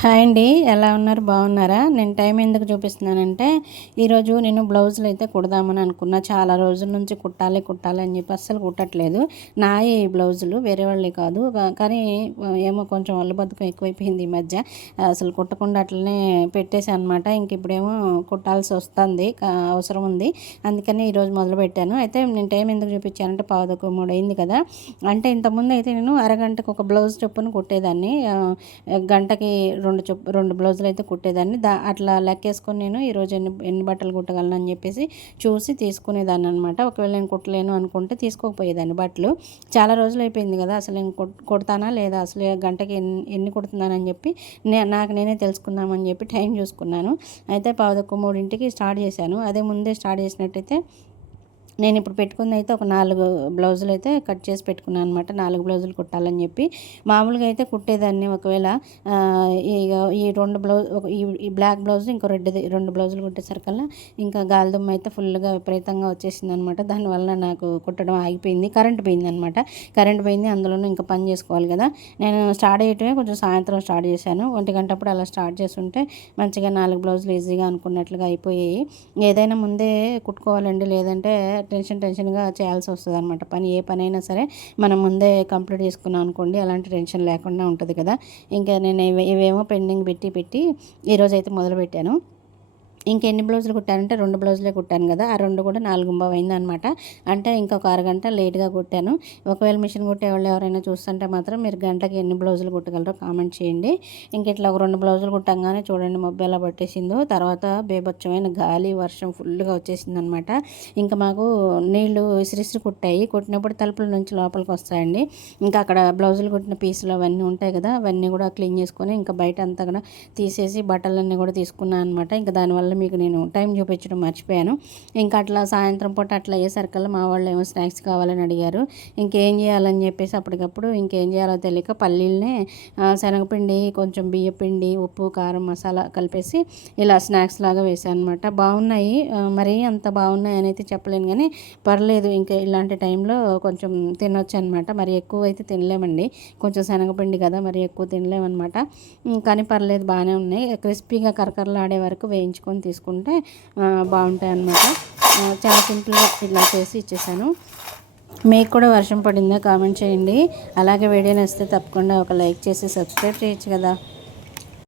Hi అండి, ఎలా ఉన్నారు? బాగున్నారా? నేను టైం ఎందుకు చూపిస్తున్నానంటే ఈరోజు నేను బ్లౌజులు అయితే కుడదామని అనుకున్నా. చాలా రోజుల నుంచి కుట్టాలి కుట్టాలి అని చెప్పి అస్సలు కుట్టట్లేదు. నాయే ఈ బ్లౌజులు, వేరే వాళ్ళే కాదు. కానీ ఏమో కొంచెం ఒళ్ళు బద్ధకం ఎక్కువైపోయింది ఈ మధ్య. అసలు కుట్టకుండా అట్లనే పెట్టేశాను అనమాట. ఇంక ఇప్పుడేమో కుట్టాల్సి వస్తుంది, అవసరం ఉంది. అందుకని ఈరోజు మొదలుపెట్టాను. అయితే నేను టైం ఎందుకు చూపించానంటే 2:15 అయింది కదా. అంటే ఇంతకుముందు అయితే నేను అరగంటకు ఒక బ్లౌజ్ చొప్పున కుట్టేదాన్ని. గంటకి రెండు బ్లౌజులు అయితే కుట్టేదాన్ని. అట్లా లెక్కేసుకొని నేను ఈరోజు ఎన్ని ఎన్ని బట్టలు కుట్టగలను అని చెప్పేసి చూసి తీసుకునేదాన్ని అనమాట. ఒకవేళ నేను కుట్టలేను అనుకుంటే తీసుకోకపోయేదాన్ని బట్టలు. చాలా రోజులు అయిపోయింది కదా, అసలు నేను కుడతానా లేదా, అసలు గంటకి ఎన్ని కుడుతున్నానని చెప్పి నాకు నేనే తెలుసుకుందామని చెప్పి టైం చూసుకున్నాను. అయితే 2:15 స్టార్ట్ చేశాను. అదే ముందే స్టార్ట్ చేసినట్టయితే నేను ఇప్పుడు పెట్టుకుంది అయితే ఒక 4 బ్లౌజులు అయితే కట్ చేసి పెట్టుకున్నాను అనమాట. 4 బ్లౌజులు కుట్టాలని చెప్పి. మామూలుగా అయితే కుట్టేదాన్ని ఒకవేళ ఇక ఈ 2 బ్లౌజ్ ఈ బ్లాక్ బ్లౌజ్ ఇంకో 2 బ్లౌజులు కుట్టేసరికల్లా ఇంకా గాలిదుమ్మ అయితే ఫుల్గా విపరీతంగా వచ్చేసింది అనమాట. దానివల్ల నాకు కుట్టడం ఆగిపోయింది. కరెంట్ పోయింది అనమాట. కరెంట్ పోయింది, అందులోనూ ఇంకా పని చేసుకోవాలి కదా. నేను స్టార్ట్ చేయటమే కొంచెం సాయంత్రం స్టార్ట్ చేశాను. 1 గంటప్పుడు అలా స్టార్ట్ చేస్తుంటే మంచిగా 4 బ్లౌజులు ఈజీగా అనుకున్నట్లుగా అయిపోయాయి. ఏదైనా ముందే కుట్టుకోవాలండి, లేదంటే టెన్షన్గా చేయాల్సి వస్తుంది అనమాట. ఏ పని అయినా సరే మనం ముందే కంప్లీట్ చేసుకున్నాం అనుకోండి, అలాంటి టెన్షన్ లేకుండా ఉంటుంది కదా. ఇంకా నేను ఇవేమో పెండింగ్ పెట్టి ఈరోజైతే మొదలుపెట్టాను. ఇంకెన్ని బ్లౌజులు కుట్టానంటే 2 బ్లౌజులే కుట్టాను కదా, ఆ 2 కూడా 4:15 అయిందనమాట. అంటే ఇంకొక అరగంట లేట్గా కుట్టాను. ఒకవేళ మిషన్ కుట్టేవాళ్ళు ఎవరైనా చూస్తుంటే మాత్రం మీరు గంటకి ఎన్ని బ్లౌజులు కుట్టగలరో కామెంట్ చేయండి. ఇంక ఇట్లా ఒక 2 బ్లౌజులు కుట్టంగానే చూడండి మబ్బు ఎలా పట్టేసిందో. తర్వాత బేభత్సమైన గాలి వర్షం ఫుల్గా వచ్చేసింది అనమాట. ఇంకా మాకు నీళ్లు ఇసిరిసిరి కుట్టాయి. కుట్టినప్పుడు తలుపుల నుంచి లోపలికి వస్తాయండి. ఇంకా అక్కడ బ్లౌజులు కుట్టిన పీసులు అవన్నీ ఉంటాయి కదా, అవన్నీ కూడా క్లీన్ చేసుకొని ఇంకా బయట అంతా కూడా తీసేసి బట్టలన్నీ కూడా తీసుకున్నాను అనమాట. ఇంకా దానివల్ల మీకు నేను టైం చూపించడం మర్చిపోయాను. ఇంకా అట్లా సాయంత్రం పూట అట్లా అయ్యేసరికల్లా మా వాళ్ళు ఏమో స్నాక్స్ కావాలని అడిగారు. ఇంకేం చేయాలని చెప్పేసి అప్పటికప్పుడు ఇంకేం చేయాలో తెలియక పల్లీలనే శనగపిండి, కొంచెం బియ్యపిండి, ఉప్పు, కారం, మసాలా కలిపేసి ఇలా స్నాక్స్ లాగా వేసాను అనమాట. బాగున్నాయి, మరీ అంత బాగున్నాయి అని అయితే చెప్పలేను కానీ పర్లేదు. ఇంకా ఇలాంటి టైంలో కొంచెం తినొచ్చు అనమాట. మరి ఎక్కువ అయితే తినలేమండి, కొంచెం శనగపిండి కదా, మరి ఎక్కువ తినలేమన్నమాట. కానీ పర్లేదు, బాగానే ఉన్నాయి. క్రిస్పీగా కరకరలాడే వరకు వేయించుకొని తీసుకుంటే బాగుంటాయి అన్నమాట. చాలా సింపుల్గా ఇలా చేసి ఇచ్చేసాను. మీకు కూడా వర్షం పడిందా? కామెంట్ చేయండి. అలాగే వీడియో నచ్చితే తప్పకుండా ఒక లైక్ చేసి సబ్స్క్రైబ్ చేయొచ్చు కదా.